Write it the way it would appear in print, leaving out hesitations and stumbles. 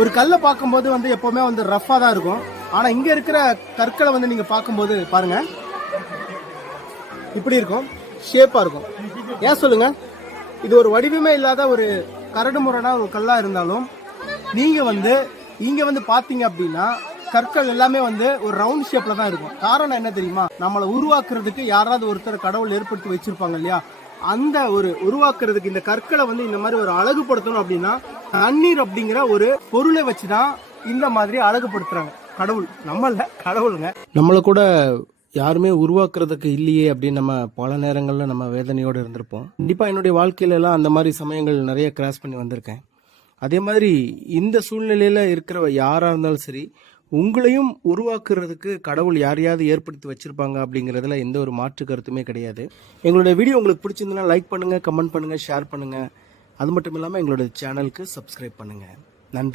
ஒரு கல்லை பார்க்கும்போது வந்து எப்பவுமே வந்து ரஃபா தான் இருக்கும். ஆனா இங்க இருக்கிற கற்களை வந்து நீங்க பார்க்கும்போது பாருங்க, இப்படி இருக்கும், ஷேப்பா இருக்கும். ஏன் சொல்லுங்க, இது ஒரு வடிவமே இல்லாத ஒரு கரடு முரடா ஒரு கல்லா இருந்தாலும் நீங்க வந்து இங்க வந்து பாத்தீங்க அப்படின்னா கற்கள் எல்லாமே வந்து ஒரு ரவுண்ட் ஷேப்ல தான் இருக்கும். காரணம் என்ன தெரியுமா, நம்மளை உருவாக்குறதுக்கு யாராவது ஒருத்தர் கடவுள் ஏற்படுத்தி வச்சிருப்பாங்க இல்லையா, அந்த ஒரு உருவாக்குறதுக்கு இந்த கற்களை வந்து இந்த மாதிரி ஒரு அழகுபடுத்தணும் அப்படின்னா தண்ணீர் அப்படிங்கிற ஒரு பொருளை வச்சுதான் இந்த மாதிரி அழகுபடுத்துறாங்க. கடவுள் நம்மள கடவுளுங்க நம்மளை கூட யாருமே உருவாக்குறதுக்கு இல்லையே அப்படின்னு நம்ம பல நேரங்களில் நம்ம வேதனையோடு இருந்திருப்போம். கண்டிப்பாக என்னுடைய வாழ்க்கையில எல்லாம் அந்த மாதிரி சமயங்கள் நிறைய கிராஸ் பண்ணி வந்திருக்கேன். அதே மாதிரி இந்த சூழ்நிலையில இருக்கிற யாரா இருந்தாலும் சரி, உங்களையும் உருவாக்குறதுக்கு கடவுள் யாரையாவது ஏற்படுத்தி வச்சிருப்பாங்க அப்படிங்கிறதுல எந்த ஒரு மாற்று கருத்துமே கிடையாது. எங்களுடைய வீடியோ உங்களுக்கு பிடிச்சிருந்ததுன்னா லைக் பண்ணுங்க, கமெண்ட் பண்ணுங்க, ஷேர் பண்ணுங்க. அது மட்டும் இல்லாமல் எங்களுடைய சேனலுக்கு சப்ஸ்கிரைப் பண்ணுங்க.